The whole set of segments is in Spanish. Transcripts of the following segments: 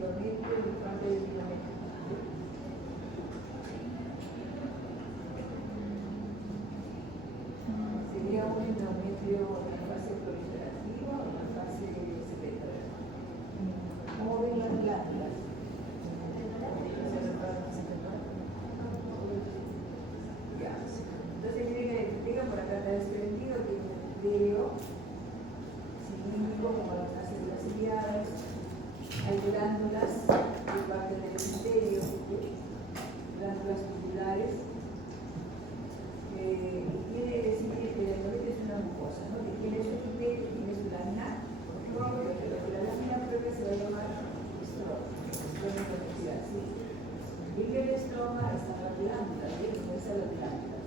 endometrio y parte del filamento. Sería un endometrio en la fase proliferativa o en la fase secretoria. ¿Cómo ven las glándulas? Ya. Entonces miren que explica por acá está desprendido que el epitelio cilíndrico como las células ciliadas, hay glándulas de parte del epitelio, glándulas tubulares. Quiere decir que el endometrio es una mucosa, ¿no? Que tiene su epitelio, tiene su lámina propia, pero que la lámina propia se va a llamar estroma, ¿sí? Y que el estroma está en la glándula, ¿sí? No está en las glándulas.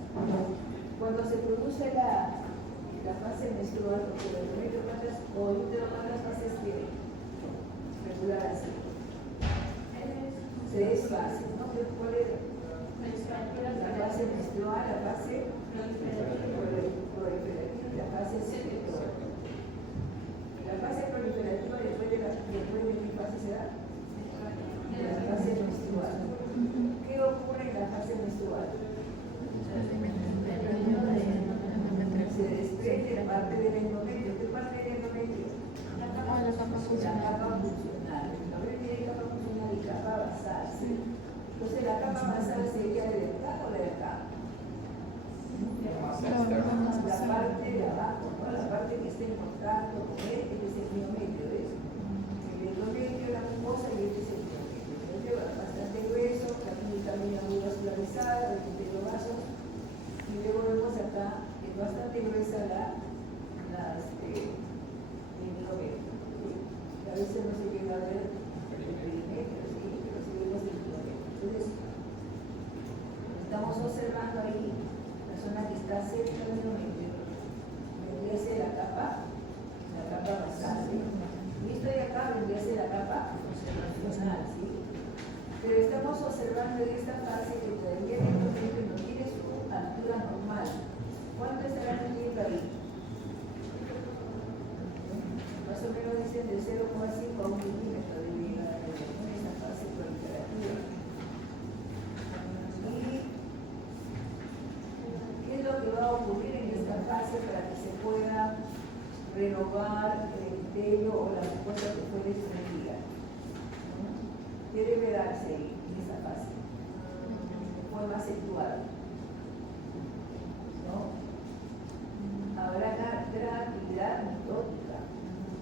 Cuando se produce la fase menstrual, porque el endometrio o útero, ¿cuántas fases tiene? Regular así. 3 fases, ¿no? ¿Cuál es? La fase menstrual, la fase proliferativa y la fase secretora. La fase proliferativa después de qué fase se da? La fase menstrual. ¿Qué ocurre en la fase menstrual? Se desprende parte del endometrio. ¿Qué parte del endometrio? La capa funcional. El endometrio tiene capa funcional y capa basal, ¿sí? Entonces, ¿la capa basal sería de acá o de acá? La parte de abajo, ¿no? La parte que esté en contacto con este, que es el miometrio, ¿ves? El endometrio, la mucosa y este es el miometrio. El miometrio es bastante grueso, también muy vascularizada, repite vasos. Y luego vemos acá que es bastante gruesa el miometrio. A veces no se llega a ver el perimetrio, ¿sí? Pero sí vemos el miometrio. Entonces, estamos observando ahí la zona que está cerca del miometrio, vendría a ser la capa basal, ¿sí? Y esto de acá vendría a ser la capa funcional, ¿sí? Pero estamos observando en esta fase que todavía el endometrio no tiene su altura normal. ¿Cuánto estará midiendo ahí? Más o menos dicen de 0,5 a 1 milímetro de llegar en esta fase proliferativa. ¿Y qué es lo que va a ocurrir en esta fase para que se pueda renovar el epitelio o la mucosa que fue desprendida? ¿Qué debe darse ahí en esta fase? De forma acentuada. ¿No? Habrá gran actividad mitótica.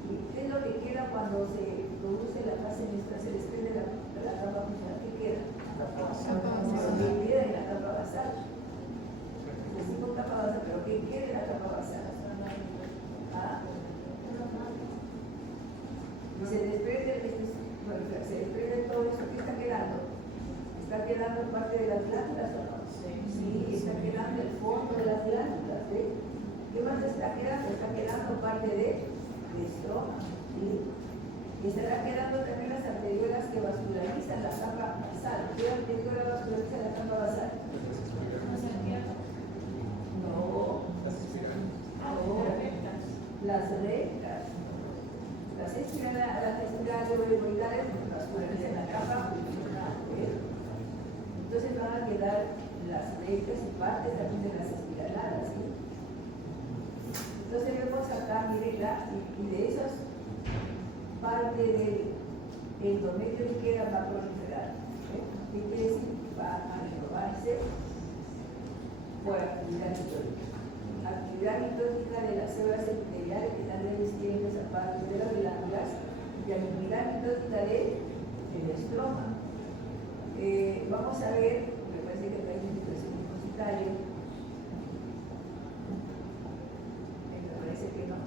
¿Y qué es lo que queda cuando se produce la fase menstrual? Se desprende la capa funcional. ¿Qué queda? ¿Qué queda en la capa basal? Decimos capa basal, pero ¿qué queda en la capa basal? ¿Ah? Y se desprende todo eso. ¿Qué está quedando? ¿Está quedando parte de las glándulas o no? Sí, está quedando el fondo de las glándulas, ¿eh? ¿Qué más está quedando? Está quedando parte de estroma, ¿sí? Y estará quedando también las arteriolas que vascularizan la capa basal. ¿Qué arteriola vasculariza la capa basal? No. Las rectas. Las espiraloidales vascularizan la capa funcional, ¿eh? Entonces van a quedar las rectas y partes también de las espiraladas, ¿sí? Entonces vemos acá, mirenla, y de esas parte del endometrio que queda va a proliferar. ¿Eh? ¿Qué quiere decir? Va a renovarse por actividad mitótica. Actividad mitótica de las células epiteliales que están resistiendo esa parte de las glándulas y actividad mitótica del estroma. Vamos a ver, me parece que acá hay una situación depositaria. Me parece que no.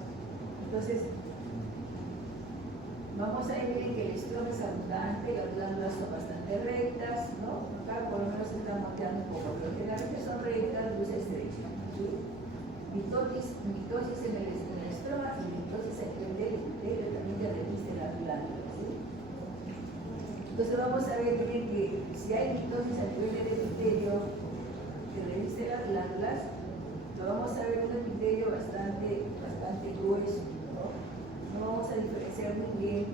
Entonces, vamos a ver que el estroma es abundante, las glándulas son bastante rectas, ¿no? Acá por lo menos se están marcando un poco, pero generalmente son rectas, luz estrecha, ¿sí? Mitosis en el estroma y mitosis a nivel del epitelio también ya reviste las glándulas, ¿sí? Entonces vamos a ver bien que si hay mitosis a nivel del epitelio que reviste las glándulas, lo vamos a ver un epitelio bastante grueso, ¿no? No vamos a diferenciar muy bien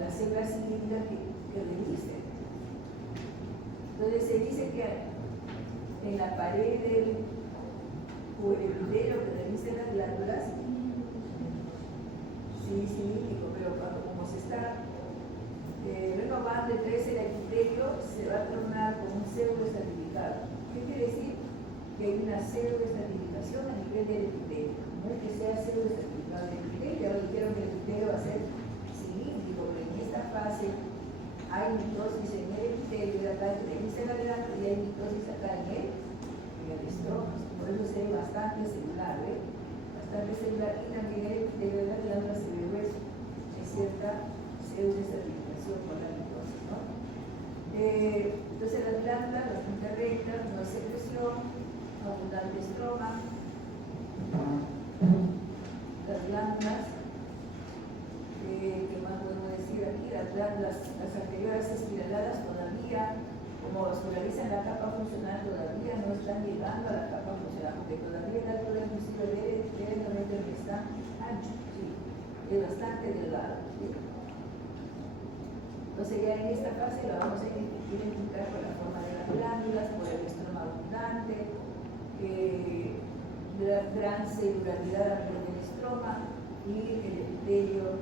las célula cilíndrica que revisten. Entonces se dice que en la pared del o el epitelio que reviste las glándulas, sí, cilíndrico, pero como se está renovando, entonces el epitelio se va a tornar como un pseudo estratificado. ¿Qué quiere decir? Que hay una pseudo estratificación a nivel del epitelio. No es que sea pseudo estratificado el epitelio, ahora dijeron que el epitelio va a ser cilíndrico, pero en esta fase hay mitosis en el epitelio de acá, que reviste la glándula, y hay mitosis acá en el estroma. Por eso se ve bastante celular, ¿eh? Bastante celular, y también el epitelio de la glándula se ve grueso. Hay cierta pseudoestratificación por la mitosis, ¿no? Entonces las glándulas bastante rectas, no hay secreción, abundante estroma. Las glándulas, ¿qué más podemos decir aquí? Las glándulas, las anteriores espiraladas todavía, como vascularizan la capa funcional, todavía no están llegando a la capa funcional, porque todavía el alto del músculo debe que está ancho, sí, es bastante delgado. ¿Sí? Entonces ya en esta fase la vamos a identificar por la forma de las glándulas, por el estroma abundante, gran celularidad alrededor del estroma y el epitelio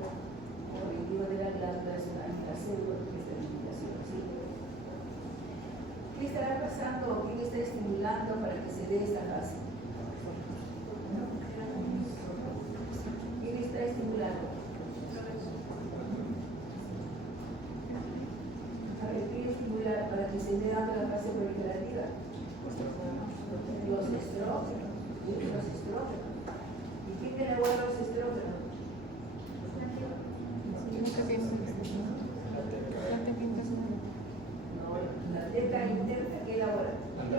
objetivo de la glándula es una pseudoestratificación. ¿Sí? ¿Qué estará pasando o quién está estimulando para que se dé esta fase? ¿Quién está estimulando? A ver, ¿quién estimula para que se dé dando la fase proliferativa? Los estrógenos. ¿Sí? Los estrógenos. ¿Y quién elabora los estrógenos? No, la teta interna que elabora. Que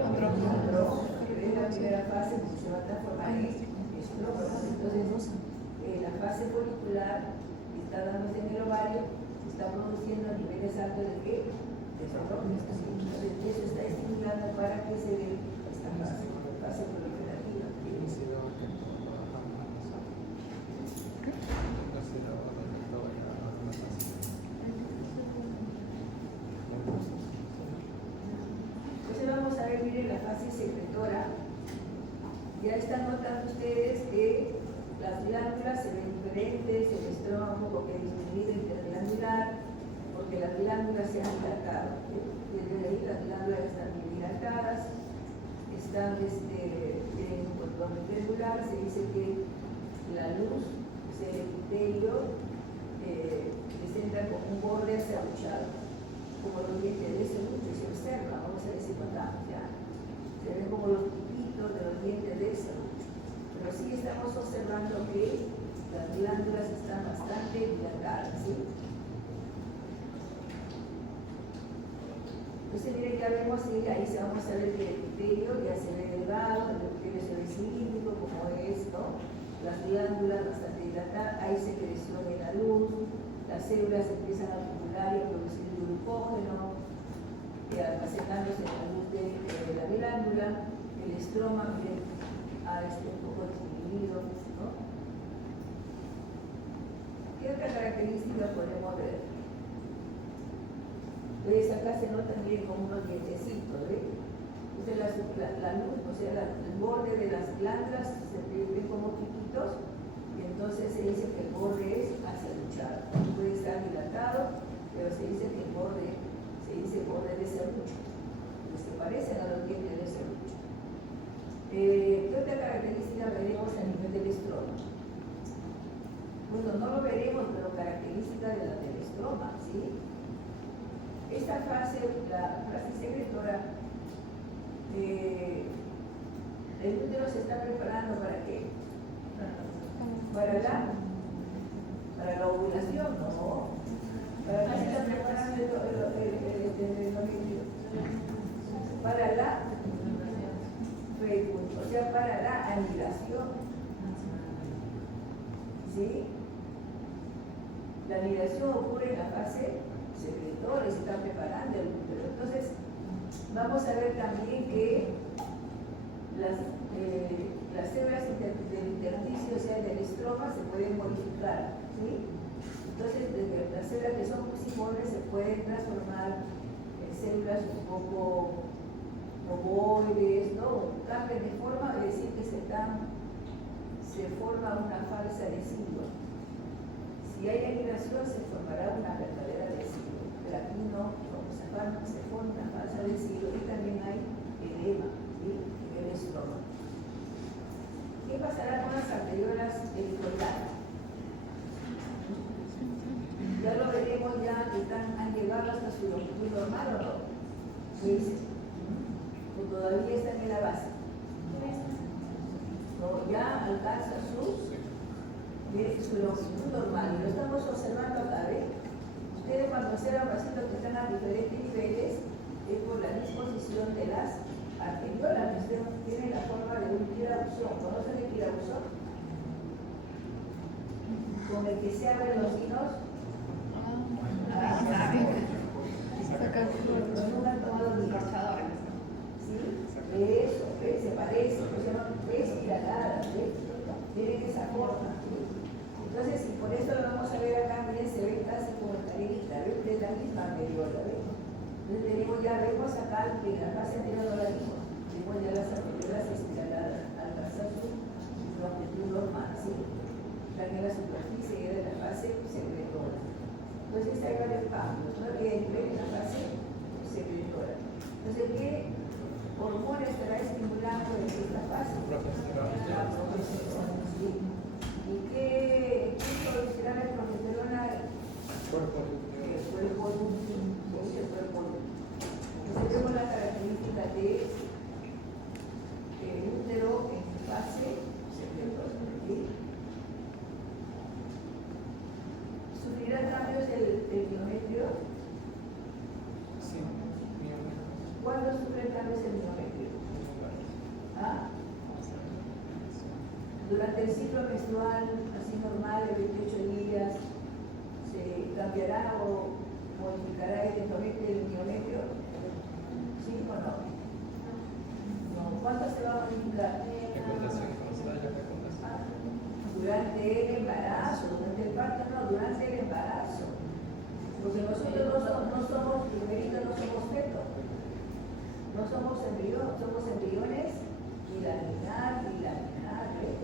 es la primera fase que se va a transformar en estrógenos. Entonces, la fase folicular que está dándose en el ovario se está produciendo a niveles altos de qué? De estrógenos. Entonces, eso está estimulando para que se dé esta fase proliferativa. Entonces vamos a ver, miren, la fase secretora. Ya están notando ustedes que las glándulas se ven diferentes, el estroma un poco que disminuido interglandular, porque las glándulas se han dilatado. Desde ahí las glándulas están bien dilatadas, tienen un contorno irregular. Se dice que la luz, o sea, el epitelio, presenta como un borde acerruchado, como los dientes de serrucho, se observa. Vamos a ver si notamos ya. Se ven como los piquitos de los dientes de serrucho. Pero sí estamos observando que las glándulas están bastante dilatadas, ¿sí? Entonces, miren, ya vemos, ¿sí? Ahí se vamos a ver que el epitelio ya se ve delgado, el epitelio se ve cilíndrico, como es, ¿no? Las glándulas bastante dilatadas, hay secreción en la luz, las células empiezan a acumular y a producir glucógeno, almacenándose en la luz de la glándula, el estroma, miren, un poco disminuido, ¿no? ¿Qué otra característica podemos ver? Entonces acá se notan bien como unos dientecitos, ¿ve? Entonces la luz, o sea, el borde de las glándulas se ven como piquitos, y entonces se dice que el borde es acerruchado. Puede estar dilatado, pero se dice que el borde, se dice borde de serrucho, que se parecen a los dientes de serrucho. ¿Qué otra característica veremos a nivel del estroma? Bueno, no lo veremos, pero característica del estroma, ¿sí? Esta fase, la fase secretora, el útero se está preparando ¿para qué? Para la ovulación, ¿no? ¿Para qué se está preparando el ovillo? Para la fecundación, o sea, para la anidación. ¿Sí? La anidación ocurre en la fase secretora y se está preparando el útero. Entonces, vamos a ver también que las células del intersticio, o sea, del estroma, se pueden modificar, ¿sí? Entonces, desde las células que son positivas pueden transformar en células un poco ovoides, ¿no? Cambian de forma, es decir, que se forma una falsa adhesiva. Si hay anidación, se formará una verdadera adhesiva. Pero aquí no, como se forma una falsa adhesiva y también hay edema, ¿sí? En el estómago. ¿Qué pasará con las arteriolas helicoidales? Ya lo veremos ya que han llegado hasta su longitud normal o no. ¿Sí? O todavía están en la base. O ya alcanza su longitud normal. Y lo estamos observando acá, ¿ves? Ustedes cuando observan pacientes que están a diferentes niveles es por la disposición de las arteriolas. Tienen la forma de un tirabuzón. ¿Conocen el tirabuzón? Con el que se abren los vinos. Nunca han tomado ni corchadores. ¿Sí? Eso, ¿ves? Se parece, se llaman espiraladas, ¿ves? Tienen esa forma, ¿sí? Entonces, y por eso lo vamos a ver acá, miren, se ve casi como en cadenita, ¿ves? Es la misma arteriola, ¿ves? Entonces vemos acá que en la fase anterior no la vimos, vemos ya las arteriolas espiraladas, alcanzar su longitud normal, ¿sí? Están en la superficie y de la fase secretora. Entonces hay varios cambios, ¿no? En la fase secretora. Entonces, ¿qué hormona estará estimulando en esta fase? La progesterona, ¿sí? ¿Y qué producirá la progesterona? El cuerpo lúteo. Entonces vemos la característica del útero en fase secretora, ¿sí? ¿Sufrirá cambios el miometrio? Sí, miometrio. ¿Cuándo sufre cambios el miometrio? ¿Ah? Durante el ciclo menstrual, así normal, de 28 días, ¿se cambiará o modificará eventualmente el miometrio? ¿Sí o no? No. ¿Cuánto se va a modificar? Durante el embarazo, durante el parto, no, durante el embarazo. Porque nosotros no somos primeritos, no somos fetos. No somos embriones, somos embriones y laminar, ¿ves?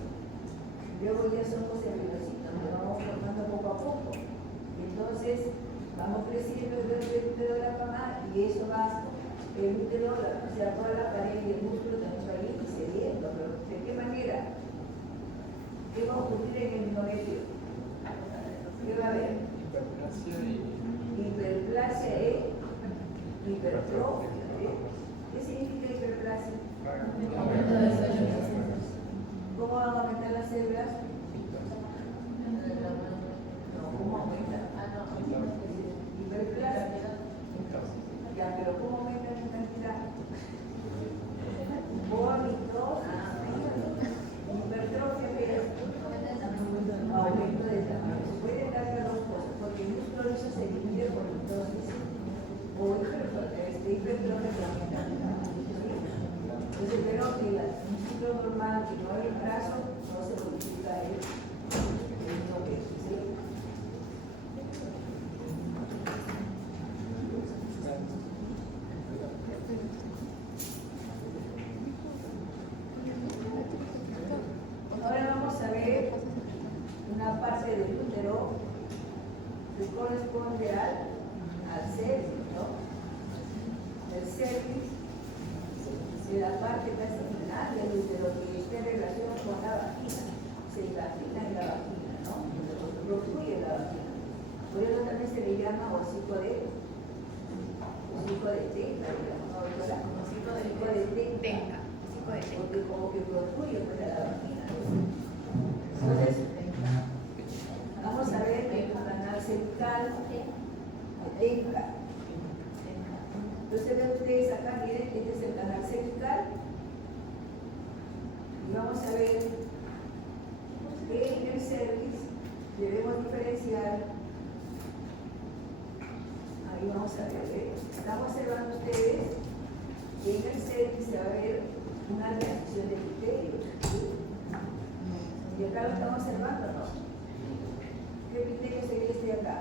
Luego ya somos embriocitos, nos vamos formando poco a poco. Entonces, vamos creciendo el útero de la mamá y eso va, el útero, o sea, toda la pared y el músculo que nos va a ir cediendo. Pero ¿de qué manera? ¿Qué va a ocurrir en el miometrio? ¿Qué va a haber? Hiperplasia e hipertrofia. ¿Qué significa hiperplasia? ¿Cómo van a aumentar las células? No, ¿cómo aumentan? Hiperplasia. Ya, pero ¿cómo aumentan en cantidad? Vómitos. Hipertrofia, ¿qué es? Aumento de tamaño. Se puede dar las dos cosas, porque el músculo eso se divide por entonces. O hipertrofia que aumenta el tamaño. Entonces, pero que un ciclo normal que no hay brazo, no se modifica el miometrio, ¿sí? Ahora vamos a ver una parte del útero que corresponde al cervix, ¿no? El cervix es la parte casi final del útero que está en relación con la vagina, se imagina en la vagina, ¿no? Lo fluye la vagina. Por eso también se le llama hocico de tenca, digamos, ¿no, doctora? Hocico de tenca. Porque como que protruye fuera la vagina. Entonces, vamos a ver el canal cervical de tenca. Entonces ven ustedes acá, miren, este es el canal cervical. Y vamos a ver en el cervix debemos diferenciar. Ahí vamos a ver, ¿eh? Están observando ustedes que en el cervix se va a ver una reacción de epitelio, ¿sí? Y acá lo estamos observando, ¿no? ¿Qué epitelio se ve este acá?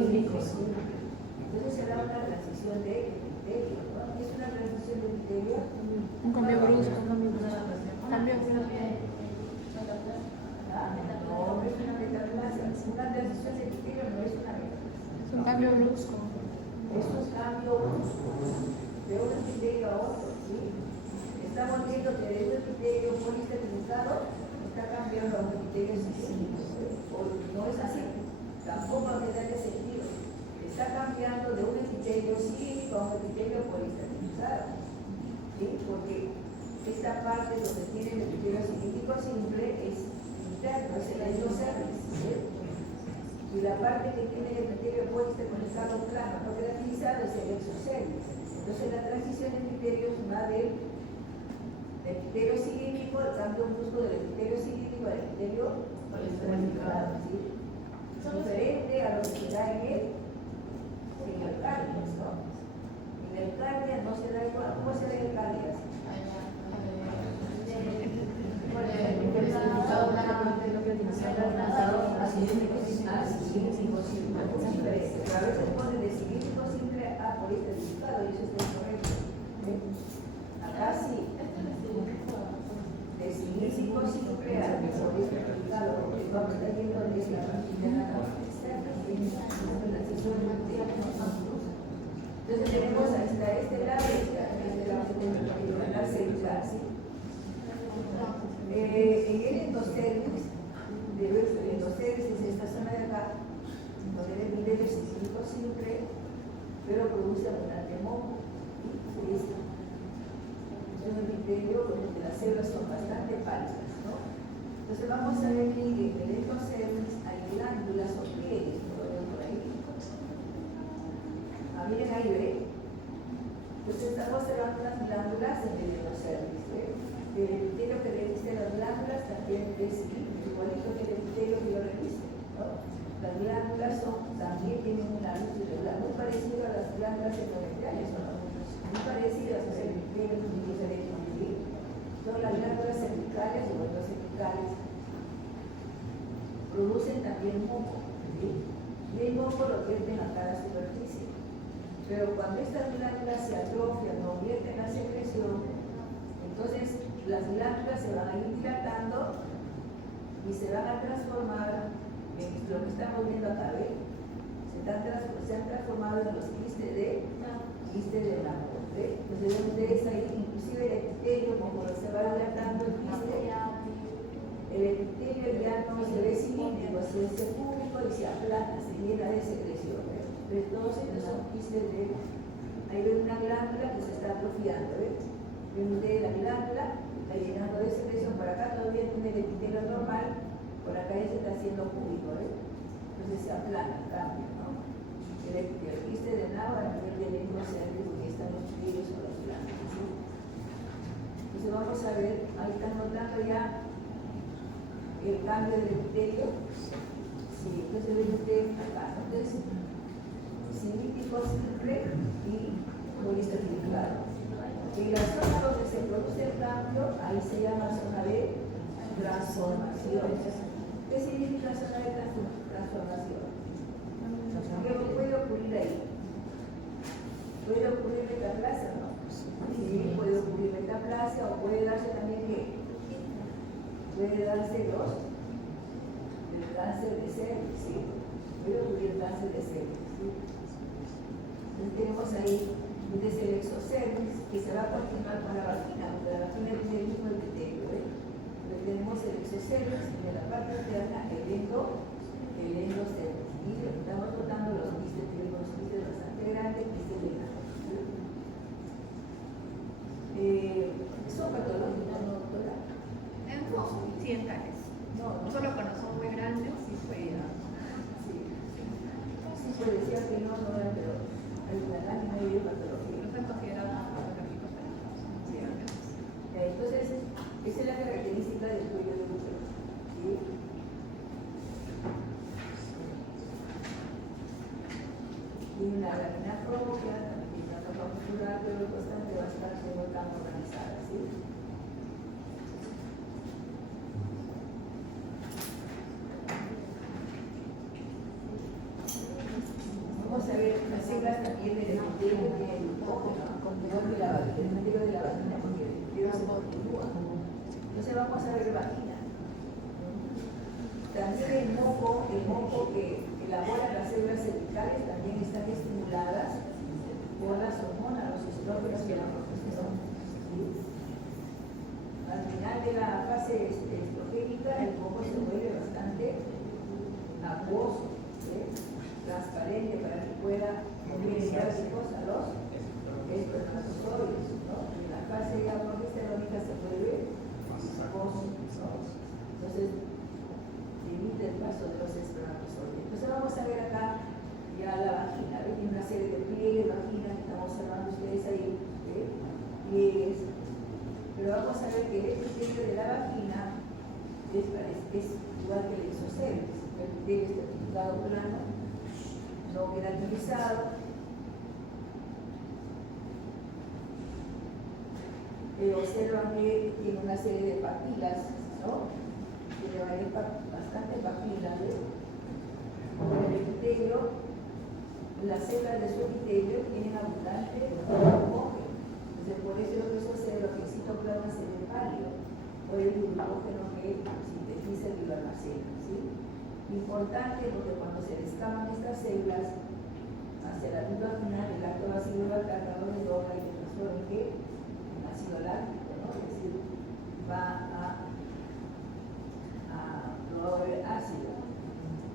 cilíndrico simple. Entonces se da una transición de epitelio, ¿no? ¿Qué es una transición de epitelio? Un cambio brusco. Cambio brusco. Ah, no es una metaplasia. Una transición de epitelio no es una metaplasia. Es un cambio brusco. Es un cambio brusco de un epitelio a otro, ¿sí? Estamos viendo que de un epitelio poliesterificado está cambiando a un epitelio cilíndrico. No es así, tampoco hay que darle sentido. Está cambiando de un epitelio cilíndrico a un epitelio poliesterificado, ¿sí? Porque esta parte donde tiene el epitelio cilíndrico simple es interno, es el endocervix, ¿sí? Y la parte que tiene el epitelio poliesterificado plano no queratinizado es el exocervix. Entonces la transición de epitelios va del epitelio cilíndrico, el cambio brusco del epitelio cilíndrico al epitelio poliesterificado, ¿sí? Diferente a lo que se da en el cardio, ¿no? En el cardio no se da igual. ¿Cómo se da en el cardio? A veces pone de cilíndrico simple a poliesterificado y eso está incorrecto. Acá sí. De cilíndrico simple a poliesterificado, porque vamos a ir donde es la parte interna externa. Entonces tenemos hasta este lado y este lado de la celular, ¿sí? En el endocervix, el endocervix es esta zona de acá, donde el epitelio es cilíndrico simple, pero produce abundante moco. Es un epitelio donde las células son bastante pálidas, ¿no? Entonces vamos a ver que en el endocervix hay glándulas o pliegues, ¿no? Por ahí. Miren ahí, ¿ve? Entonces estamos observando unas glándulas en el endocervix, ¿ve? El epitelio que reviste las glándulas también es igualito que el epitelio que lo reviste, ¿no? Las glándulas también tienen una luz irregular, muy parecido a las glándulas endometriales, ¿no? Muy parecidas a el epitelio que utiliza el epitelio. Son las glándulas cervicales o los cervicales producen también moco, ¿sí? Y el moco lo vierten a cada superficie. Pero cuando estas glándulas se atrofian o vierten la secreción, entonces las glándulas se van a ir dilatando y se van a transformar en lo que estamos viendo acá, ¿ve? Se han transformado en los quistes de Lambert, ¿ve? Entonces ven ustedes ahí, inclusive el epitelio, como se va dilatando el quiste, el epitelio ya no se ve cilíndrico, se ve público y se aplana, se llena de secreción, ¿ve? Entonces todos estos son quistes de... Ahí ven una glándula que se está atrofiando, ¿ve? Ven ustedes la glándula, está llenando de secreción, por acá todavía tiene el epitelio normal, por acá ya se está haciendo público, ¿ve? Entonces se aplana, cambia, ¿no? El quiste de nabo a nivel del endocervix, porque están los epitelios con las glándulas, ¿sí? Entonces vamos a ver, ahí están notando ya el cambio del epitelio. Sí, entonces ven ustedes acá, ¿no? Entonces, cilíndrico simple y poliesterificado. En la zona donde se produce el cambio, ahí se llama zona de transformación. ¿Qué significa zona de transformación? ¿Qué puede ocurrir ahí? ¿Puede ocurrir metaplasia, no? Sí, puede ocurrir metaplasia o puede darse también ¿qué? Puede darse el cáncer de cervix, ¿sí? Puede ocurrir cáncer de cervix, ¿sí? Entonces tenemos ahí desde el exocervix que se va a continuar con la vagina, porque la vagina tiene el mismo epitelio, ¿eh? Entonces tenemos el exocervix y en la parte interna el endocervix. Y estamos notando los quistes, tenemos quistes bastante grandes, quistes de nada. ¿Son patológicos, no, doctora? No, sí, en tales. No, no. Solo cuando son muy grandes, sí puede. Sí, se decía que no era, pero hay una lámina y de patología. No están considerados patológicos para nosotros. Sí. Entonces, esa es la característica del cuello de útero, ¿sí? Tiene una lámina propia, tiene una capa muscular, pero el constante va a estar siendo tan organizada, ¿sí? células también del epitelio tienen glucógeno, igual que la vagina, el epitelio de la vagina, porque el epitelio se continúa. Entonces vamos a ver vagina. También el moco que elabora las células cervicales también están estimuladas por las hormonas, los estrógenos y la progesterona. ¿Sí? Al final de la fase estrogénica, el moco se vuelve bastante acuoso, ¿sí? Transparente para que pueda enviar chicos a los espermatozoides, ¿no? En la fase progesterónica se vuelve viscoso, ¿no? Entonces limita el paso de los espermatozoides. Entonces vamos a ver acá ya la vagina, ¿ven? Tiene una serie de pliegues, vagina, que están observando ustedes ahí, ¿sí? Pliegues. Pero vamos a ver que el epitelio de la vagina es igual que el exocervix. El epitelio está pintado plano, no queratinizado. Observan que tiene una serie de papilas, ¿no? Tiene bastantes papilas, ¿eh? El epitelio, las células de su epitelio tienen abundante glucógeno. Entonces, por eso los exocervix, que el citoplasma se ve pálido, por el glucógeno que sintetiza y lo almacena, ¿sí? Importante porque cuando se descaman estas células hacia la víbula final, el acto ácido cargador de dobra y se transforma en ácido láctico, ¿no? Es decir, va a promover ácido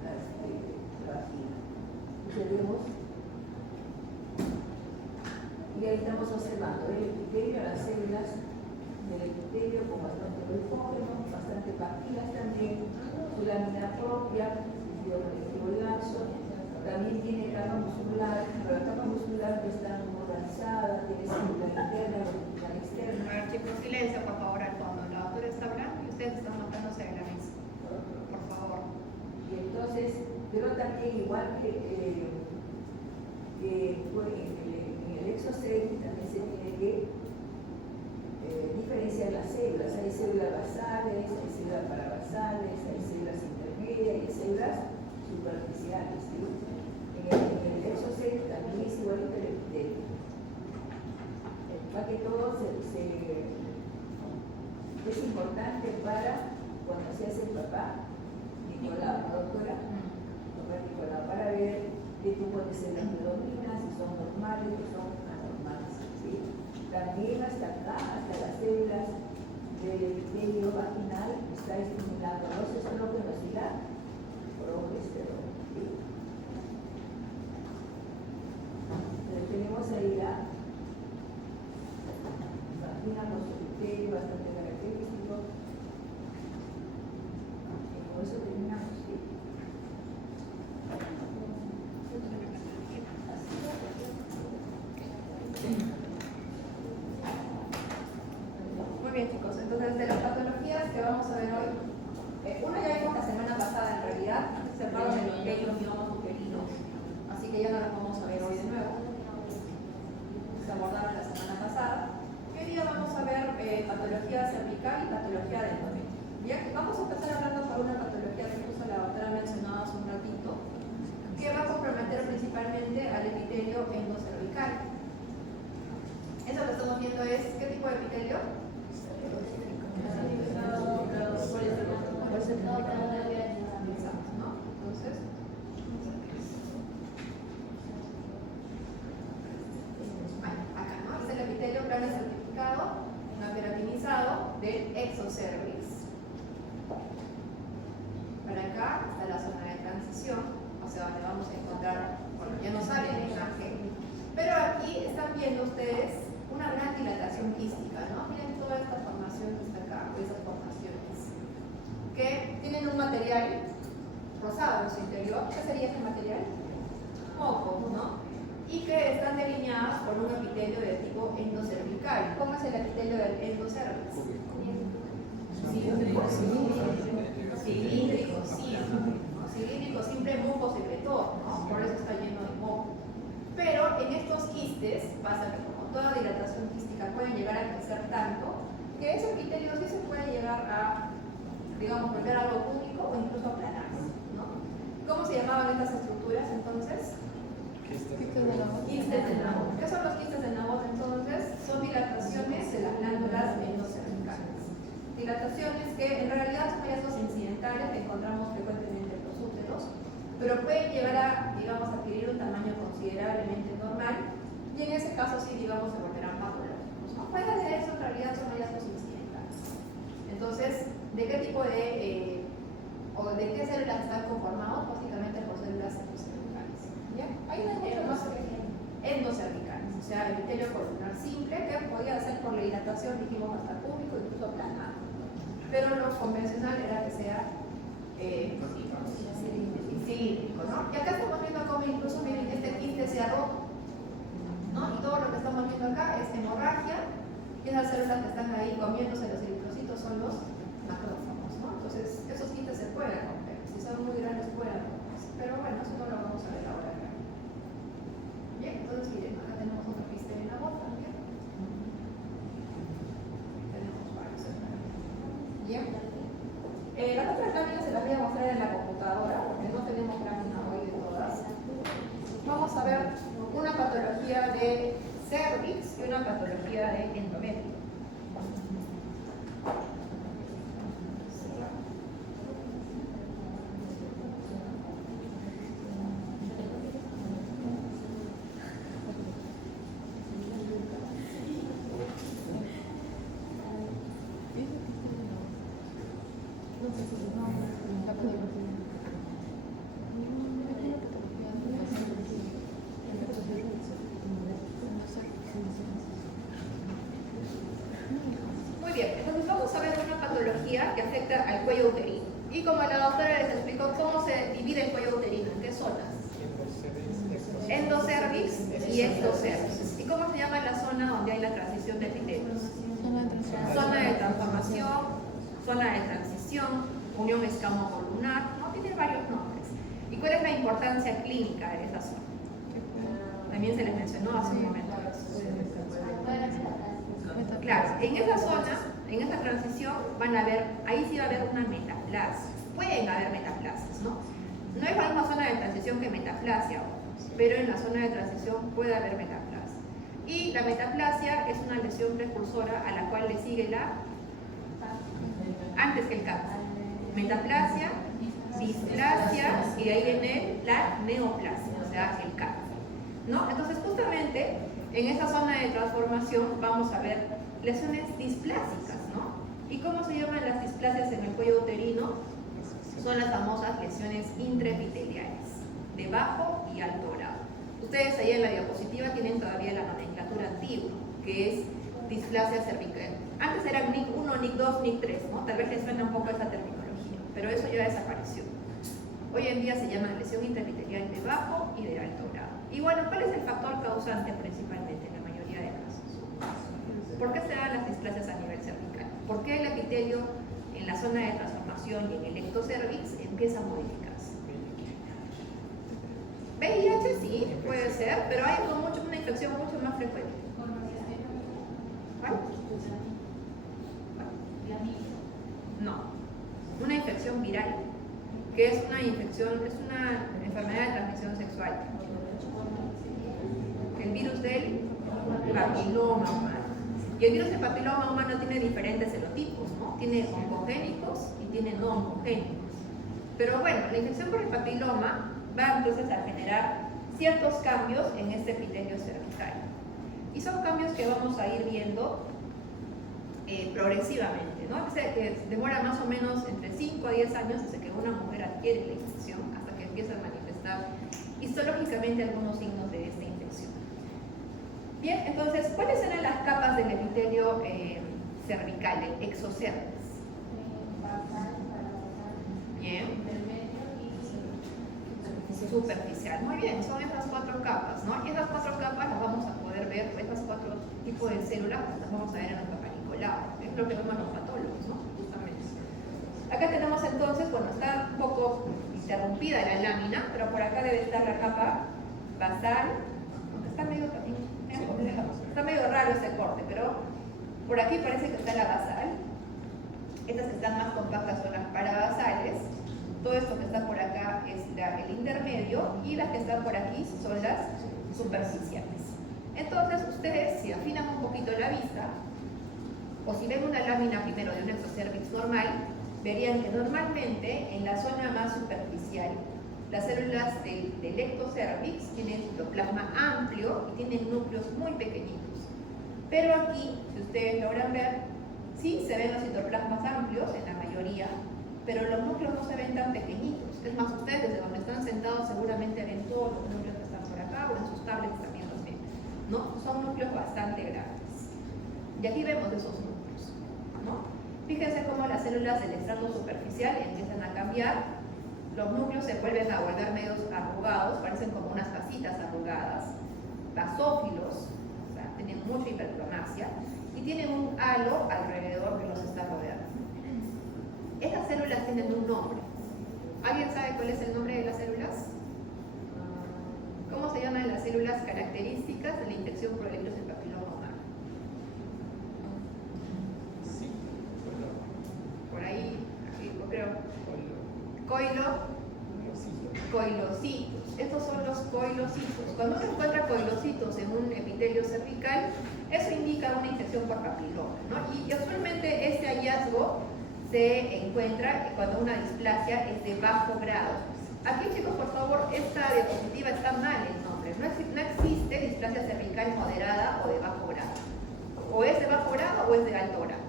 la vagina. Entonces vemos, y ahí estamos observando el epitelio, las células del epitelio con bastante glucógeno, bastante papilas también, su lámina propia, sentido conectivo laxo, también tiene capa muscular, pero la capa muscular que está organizada, tiene célula interna, vertical externa. A ver, chicos, silencio, por favor, al fondo. La doctora está hablando y ustedes están notándose de la mesa. Por favor. Y entonces, pero también igual que en el exocervix también se tiene que diferenciar las células. Hay células basales, hay células parabasales, hay células intermedias y hay células superficiales, ¿sí? En el exocervix también es igual que el epitelio. Más que todo es importante para cuando se hace el papá Nicolau, ¿no, doctora? Papá Nicolau, para ver qué tipo de células predominan, si son normales o son anormales, ¿sí? También hasta acá, hasta las células del epitelio vaginal está estimulando los estrógenos y la progesterona, ¿sí? Entonces tenemos ahí la vagina con su epitelio bastante característico. Y con eso terminamos, ¿sí? Muy bien, chicos. Entonces, de las patologías que vamos a ver hoy, una ya vimos la semana pasada en realidad, se hablaron de los pequeños miomas uterinos, así que ya no las vamos a ver hoy de nuevo. Se abordaron la semana pasada. Y hoy día vamos a ver patología cervical y patología del endometrio. Ya que vamos a empezar hablando por una patología que incluso la doctora mencionaba hace un ratito, que va a comprometer principalmente al epitelio endocervical. Eso que estamos viendo es, ¿qué tipo de epitelio? ¿No? Entonces, acá, ¿no? Es el epitelio plano certificado, no queratinizado del exocervix. Para acá está la zona de transición, o sea, donde vamos a encontrar, bueno, ya no sale la imagen, pero aquí están viendo ustedes una gran dilatación quística, ¿no? Miren toda esta formación que está acá, o esas formaciones, que tienen un material rosado en su interior. ¿Qué sería este material? Moco, ¿no? Y que están delineadas por un epitelio de tipo endocervical. ¿Cómo es el epitelio del endocervix? Cilíndrico, simple moco secretor, ¿no? Por eso está lleno de moco. Pero en estos quistes pasa que como toda dilatación quística puede llegar a crecer tanto, que ese epitelio sí se puede llegar a, digamos, volver algo público o incluso aplanarse, ¿no? ¿Cómo se llamaban estas estructuras entonces? Quistes Quistes de la voz. Quistes de Naboth. ¿Qué son los quistes de Naboth entonces? Son dilataciones de las glándulas endocervicales. Dilataciones que en realidad son hallazgos incidentales que encontramos frecuentemente en los úteros, pero pueden llegar a, digamos, adquirir un tamaño considerablemente normal y en ese caso sí, digamos, se volverán patológicos, ¿no? Fuera de eso, en realidad son hallazgos incidentales. Entonces, ¿de qué tipo o de qué células están conformados? Básicamente por células endocervicales. ¿Ya? Hay una mucho más endocervicales, o sea, epitelio columnar simple que podía ser por la dilatación, dijimos hasta cúbico, incluso planado. Pero lo convencional era que sea cilíndrico, ¿no? Y acá estamos viendo cómo incluso, miren, este quiste se ha roto, ¿no? Y todo lo que estamos viendo acá es hemorragia, y esas células que están ahí comiéndose los eritrocitos son los macrófagos, ¿no? Entonces, esos quistes se pueden romper, si son muy grandes pueden romperse, pero bueno, eso no lo vamos a ver ahora acá. Bien, entonces miren, acá tenemos otro quiste en la bota también. Tenemos varios acá. Bien. Las otras láminas se las voy a mostrar en la computadora, porque no tenemos lámina hoy de todas. Vamos a ver una patología de cervix y una patología de endometrio. Muy bien, entonces vamos a ver una patología que afecta al cuello uterino. Y como la doctora les explicó, ¿cómo se divide el cuello uterino? ¿En qué zonas? Endocervix y ectocervix. ¿Y cómo se llama la zona donde hay la transición de epitelios? Zona de transformación, zona de transición, unión escamo-columnar, ¿no? Tiene varios nombres. ¿Y cuál es la importancia clínica de esa zona? También se les mencionó hace un momento. Claro, en esa zona, en esa transición, van a haber, ahí sí va a haber una metaplasia. Pueden haber metaplasias, ¿no? No es la misma zona de transición que metaplasia, pero en la zona de transición puede haber metaplasia. Y la metaplasia es una lesión precursora a la cual le sigue antes que el cáncer. Metaplasia, displasia y de ahí viene la neoplasia, o sea, el cáncer, ¿no? Entonces, justamente en esta zona de transformación vamos a ver lesiones displásicas, ¿no? ¿Y cómo se llaman las displasias en el cuello uterino? Son las famosas lesiones intraepiteliales, de bajo y alto grado. Ustedes ahí en la diapositiva tienen todavía la nomenclatura antigua, que es displasia cervical. Antes eran NIC 1, NIC 2, NIC 3, ¿no? Tal vez les suena un poco esa terminología, pero eso ya desapareció. Hoy en día se llama lesión intraepitelial de bajo y de alto grado. Y bueno, ¿cuál es el factor causante principalmente en la mayoría de casos? ¿Por qué se dan las displasias a nivel cervical? ¿Por qué el epitelio en la zona de transformación y en el ectocervix empieza a modificarse? VIH sí, puede ser, pero hay una infección mucho más frecuente. ¿Cuál? No, una infección viral, que es una enfermedad de transmisión sexual. El virus del papiloma humano. Y el virus del papiloma humano tiene diferentes serotipos, ¿no? Tiene oncogénicos y tiene no oncogénicos. Pero bueno, la infección por el papiloma va entonces a generar ciertos cambios en este epitelio cervical. Y son cambios que vamos a ir viendo progresivamente, ¿no? O sea, que demora más o menos entre 5 a 10 años desde que una mujer adquiere la infección hasta que empieza a manifestar histológicamente algunos signos de esta infección. Bien, entonces, ¿cuáles eran las capas del epitelio cervical, el exocervix? Bien. Superficial. Muy bien, son esas 4 capas, ¿no? Y esas 4 capas las vamos a poder ver, esas 4 tipos de células las vamos a ver en el papanicolado. Es lo que vemos los patólogos, ¿no? Justamente. Acá tenemos entonces, bueno, está un poco interrumpida la lámina, pero por acá debe estar la capa basal. Está medio raro ese corte, pero por aquí parece que está la basal. Estas que están más compactas son las parabasales. Todo esto que está por acá es el intermedio y las que están por aquí son las superficiales. Entonces ustedes, si afinan un poquito la vista, o si ven una lámina primero de un exocervix normal, verían que normalmente en la zona más superficial las células del ectocervix tienen citoplasma amplio y tienen núcleos muy pequeñitos. Pero aquí, si ustedes logran ver, sí se ven los citoplasmas amplios en la mayoría, pero los núcleos no se ven tan pequeñitos. Es más, ustedes desde donde están sentados seguramente ven todos los núcleos que están por acá, o en sus tablets también los ven, ¿no? Son núcleos bastante grandes. Y aquí vemos esos núcleos, ¿no? Fíjense cómo las células del estrato superficial empiezan a cambiar, los núcleos se vuelven a volver medios arrugados, parecen como unas casitas arrugadas, basófilos, o sea, tienen mucha hiperplasia, y tienen un halo alrededor que los está rodeando. Estas células tienen un nombre. ¿Alguien sabe cuál es el nombre de las células? ¿Cómo se llaman las células características de la infección por el virus del papiloma humano? Sí. Por ahí, yo creo. Coilocitos. Estos son los coilocitos. Cuando uno encuentra coilocitos en un epitelio cervical, eso indica una infección por papiloma, ¿no? Y usualmente este hallazgo se encuentra cuando una displasia es de bajo grado. Aquí, chicos, por favor, esta diapositiva está mal el nombre. No existe displasia cervical moderada o de bajo grado. O es de bajo grado o es de alto grado.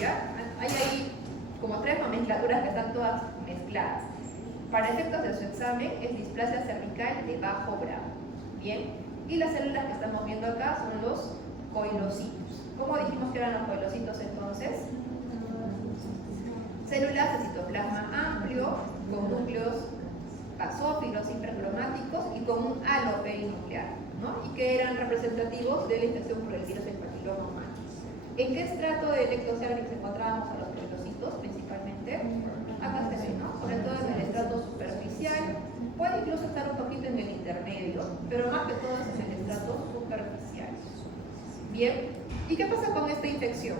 ¿Ya? Hay ahí como tres nomenclaturas que están todas mezcladas. Para efectos de su examen es displasia cervical de bajo grado. Bien. Y las células que estamos viendo acá son los coilocitos. ¿Cómo dijimos que eran los coilocitos entonces? Células de citoplasma amplio, con núcleos basófilos hipercromáticos y con un halo perinuclear, ¿no? Y que eran representativos de la infección por el virus del papiloma humano. ¿En qué estrato del ectocervix encontrábamos a los coilocitos principalmente? Acá se ve, ¿no? Sobre todo en el estrato superficial, puede incluso estar un poquito en el intermedio, pero más que todo es en el estrato superficial. Bien, ¿y qué pasa con esta infección?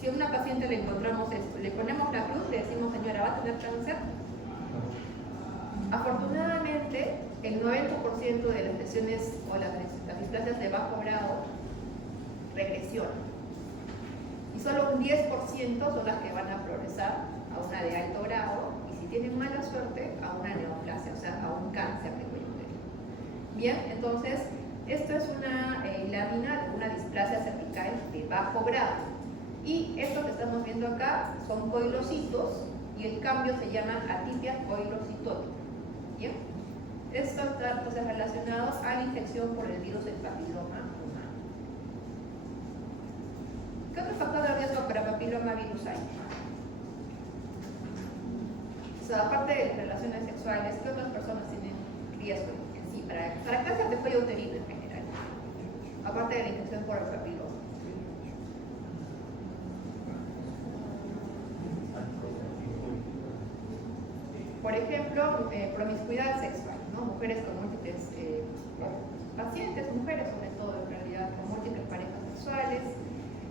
Si a una paciente le encontramos esto, le ponemos la cruz, le decimos, señora, ¿va a tener cáncer? Afortunadamente, el 90% de las lesiones o las displasias de bajo grado regresionan. Y solo un 10% son las que van a progresar a una de alto grado y si tienen mala suerte, a una neoplasia, o sea, a un cáncer de cuello uterino. Bien, entonces, esto es una lámina de una displasia cervical de bajo grado. Y esto que estamos viendo acá son coilocitos y el cambio se llama atipia coilocitótica. ¿Bien? Estos están entonces relacionados a la infección por el virus del papiloma humano. ¿Qué otro factor de riesgo para papilomavirus hay? O sea, aparte de las relaciones sexuales, ¿qué otras personas tienen riesgo en sí para cáncer de cuello uterino en general? Aparte de la infección por el papiloma. Por ejemplo, promiscuidad sexual, ¿no? Mujeres con múltiples pacientes, mujeres sobre todo en realidad, con múltiples parejas sexuales.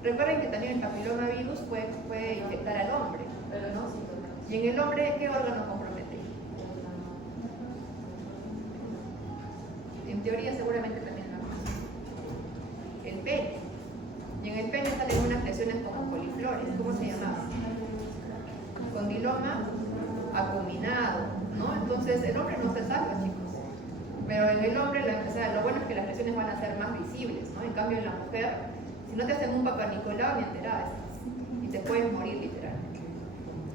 Recuerden que también el papilomavirus puede infectar al hombre, ¿no? Y en el hombre, ¿qué órgano compromete? En teoría seguramente también la mama. El pene. Y en el pene salen unas lesiones como coliflores. ¿Cómo se llamaban? Condiloma acuminado, ¿no? Entonces el hombre no se salva, chicos. Pero en el hombre, lo bueno es que las lesiones van a ser más visibles, ¿no? En cambio en la mujer, si no te hacen un papanicolau, ni enterada estás. Y te puedes morir literalmente.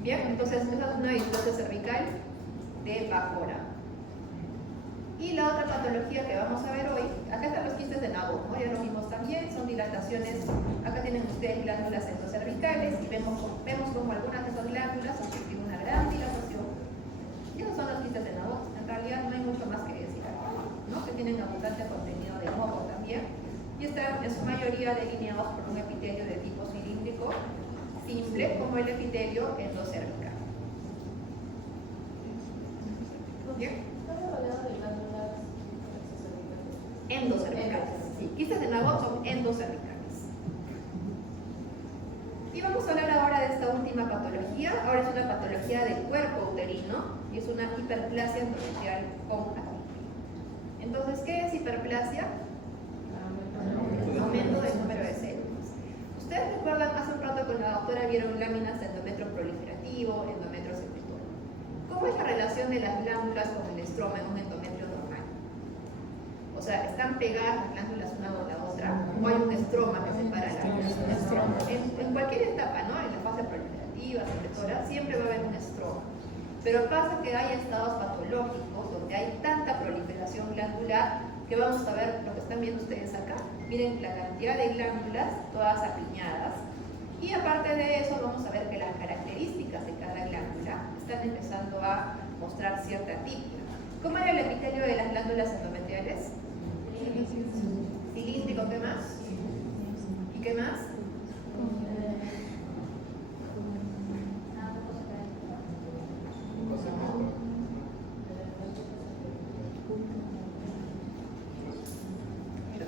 Bien, entonces esa es una displasia cervical de bajo grado. Y la otra patología que vamos a ver hoy, acá están los quistes de Nabor, ¿no? Ya lo vimos también, son dilataciones. Acá tienen ustedes glándulas endocervicales y vemos como algunas de esas glándulas tienen una gran dilatación. Y esos son los quistes de Nabor. En realidad no hay mucho más que decir acá, ¿no? Que tienen abundante contenido de moco también. Y están en su mayoría delineados por un epitelio de tipo cilíndrico simple, como el epitelio endocervical. ¿Bien? Endocervicales. Sí, quistes de Nabor son endocervicales. Y vamos a hablar ahora de esta última patología, ahora es una patología del cuerpo uterino y es una hiperplasia endometrial con atipia. Entonces, ¿qué es hiperplasia? Aumento del número de células. Ustedes recuerdan, hace un rato con la doctora vieron láminas de endometrio proliferativo, endometrio secretorio. ¿Cómo es la relación de las glándulas con el estroma en un endometrio normal? O sea, ¿están pegadas las glándulas una con la otra? ¿O hay un estroma que separa las glándulas? En cualquier etapa, ¿no? En la fase proliferativa, secretora, siempre va a haber un estroma. Pero pasa que hay estados patológicos donde hay tanta proliferación glandular que vamos a ver lo que están viendo ustedes acá. Miren la cantidad de glándulas, todas apiñadas. Y aparte de eso, vamos a ver que las características de cada glándula están empezando a mostrar cierta atipia. ¿Cómo era el epitelio de las glándulas endometriales? Cilíndrico, ¿qué más? ¿Y qué más?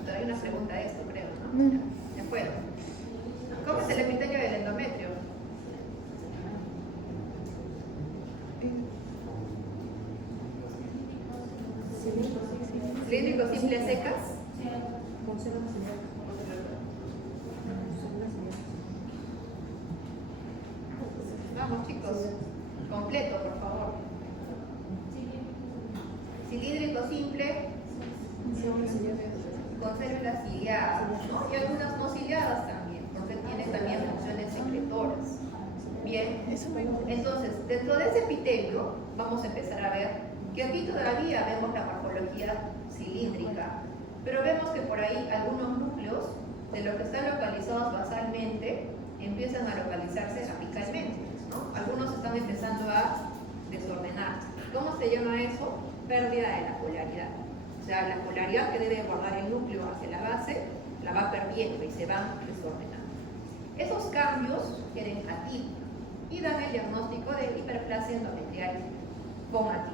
Pero hay una pregunta de esto, creo, ¿no? De acuerdo. ¿Cómo es el epitelio del endometrio? Cilíndrico, simple, secas. Vamos, chicos. Completo, por favor. Cilíndrico, simple. Con células ciliadas, ¿no? Y algunas no ciliadas también, porque tienen también funciones secretoras. Bien, entonces, dentro de ese epitelio, vamos a empezar a ver que aquí todavía vemos la morfología cilíndrica, pero vemos que por ahí algunos núcleos de los que están localizados basalmente empiezan a localizarse apicalmente, ¿no? Algunos están empezando a desordenarse. ¿Cómo se llama eso? Pérdida de la polaridad. O sea, la polaridad que debe guardar el núcleo hacia la base la va perdiendo y se va desordenando. Esos cambios quieren atipia y dan el diagnóstico de hiperplasia endometrial con atipia.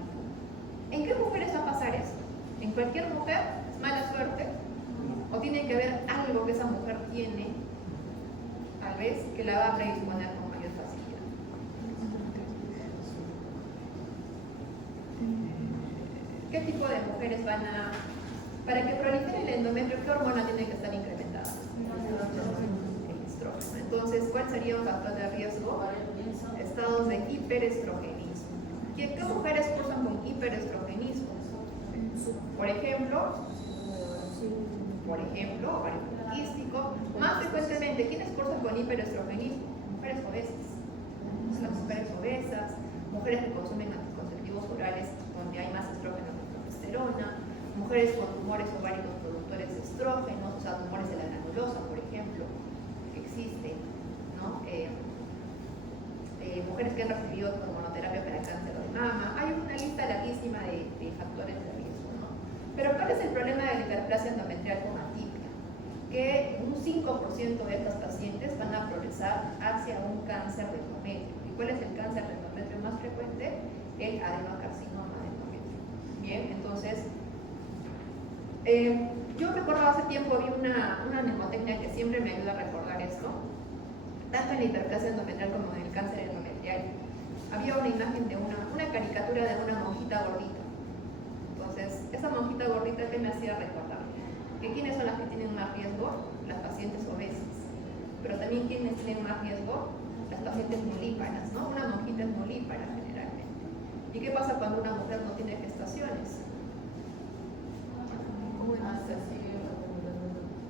¿En qué mujeres va a pasar eso? ¿En cualquier mujer? ¿Es mala suerte? ¿O tiene que haber algo que esa mujer tiene, tal vez, que la va a predisponer con mayor facilidad? ¿Qué tipo de mujeres van a... Para que prolifere el endometrio, ¿qué hormona tiene que estar incrementada? El estrógeno. Entonces, ¿cuál sería un factor de riesgo? Estados de hiperestrogenismo. ¿Qué mujeres cursan con hiperestrogenismo? Por ejemplo, ovario poliquístico. Más frecuentemente, ¿quiénes cursan con hiperestrogenismo? Mujeres obesas. Las mujeres obesas, mujeres que consumen anticonceptivos orales donde hay más estrógeno que progesterona, mujeres con tumores ováricos productores de estrógenos, o sea, tumores de la granulosa, por ejemplo, que existen, ¿no? Mujeres que han recibido hormonoterapia para cáncer de mama. Hay una lista larguísima de factores de riesgo, ¿no? Pero ¿cuál es el problema de la hiperplasia endometrial con atipia? Que un 5% de estas pacientes van a progresar hacia un cáncer de endometrio. ¿Y cuál es el cáncer de endometrio más frecuente? El adenocarcinoma de endometrio. Bien, entonces, yo recuerdo hace tiempo vi una mnemotecnia que siempre me ayuda a recordar esto, tanto en la hiperplasia endometrial como en el cáncer endometrial. Había una imagen de una caricatura de una monjita gordita. Entonces, esa monjita gordita, ¿qué me hacía recordar? Que ¿quiénes son las que tienen más riesgo? Las pacientes obesas. Pero también ¿quiénes tienen más riesgo? Las pacientes nulíparas, ¿no? Una monjita es nulípara generalmente. ¿Y qué pasa cuando una mujer no tiene gestaciones?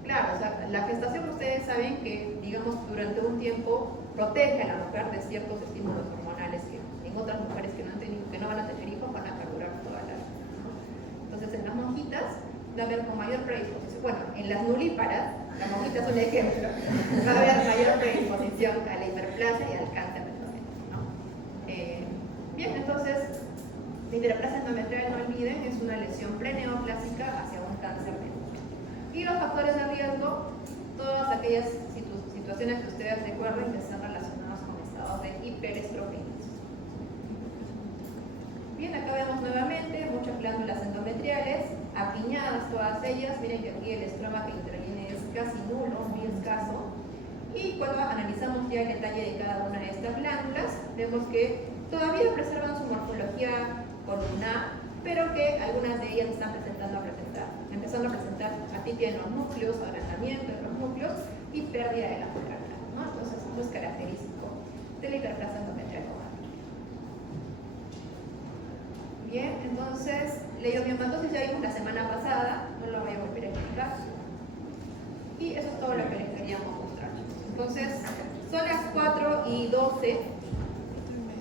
Claro, o sea, la gestación ustedes saben que, digamos, durante un tiempo protege a la mujer de ciertos estímulos hormonales que en otras mujeres que no van a tener hijos van a perdurar toda la vida, ¿no? Entonces, en las monjitas va a haber con mayor predisposición, bueno, en las nulíparas, la monjita es un ejemplo, va a haber mayor predisposición a la hiperplasia y al cáncer de endometrio, ¿no? Bien, entonces, la hiperplasia endometrial, no olviden, es una lesión preneoplásica hacia un cáncer de endometrio. Y los factores de riesgo, todas aquellas situaciones que ustedes recuerden que están relacionadas con estados de hiperestrogenismo. Bien, acá vemos nuevamente muchas glándulas endometriales, apiñadas todas ellas. Miren que aquí el estroma que interviene es casi nulo, muy escaso. Y cuando analizamos ya el detalle de cada una de estas glándulas, vemos que todavía preservan su morfología columnar, pero que algunas de ellas están empezando a presentar atipia en los núcleos, agrandamiento en los núcleos y pérdida de la membrana, ¿no? Entonces, esto es característico de la hiperplasia endometrial comática. Bien, entonces, leiomiomatosis ya vimos la semana pasada, no lo voy a volver a explicar. Y eso es todo lo que les queríamos mostrar. Entonces, son las 4:12.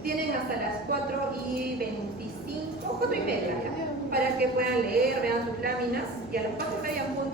Tienen hasta las 4:25, 4:30 ya, para que puedan leer, vean sus láminas, y a las 4:30 en punto